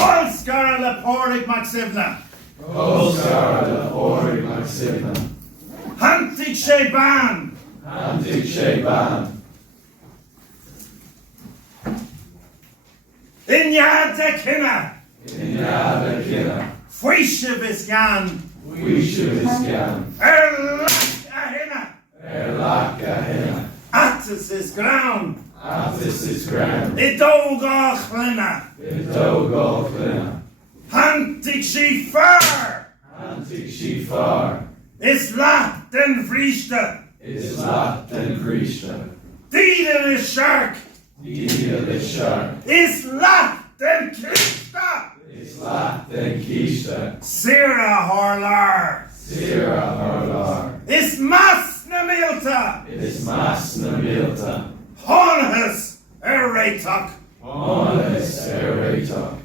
Colscaradh le Pádraig MacSuibhne. Colscaradh le Pádraig MacSuibhne. MacSuibhne. MacSuibhne. Inyad de kinna. Inyad de kinna. Fuishiv is gan. Fuishiv is gan. Lach a hinna. Lach a hinna. Attis is ground. Attis is ground. Idóga chlinna. Idóga chlinna. Hantig she far. Hantig she far. Is lacht den vrieste. Is lacht den vrieste. Dieden is shark. Dieden is shark. Is lacht den kiesta. Is lacht den kiesta. Sira horlar. Sira horlar. Is mas na milta. Is mas na milta. Honhus eretok. Honhus eretok.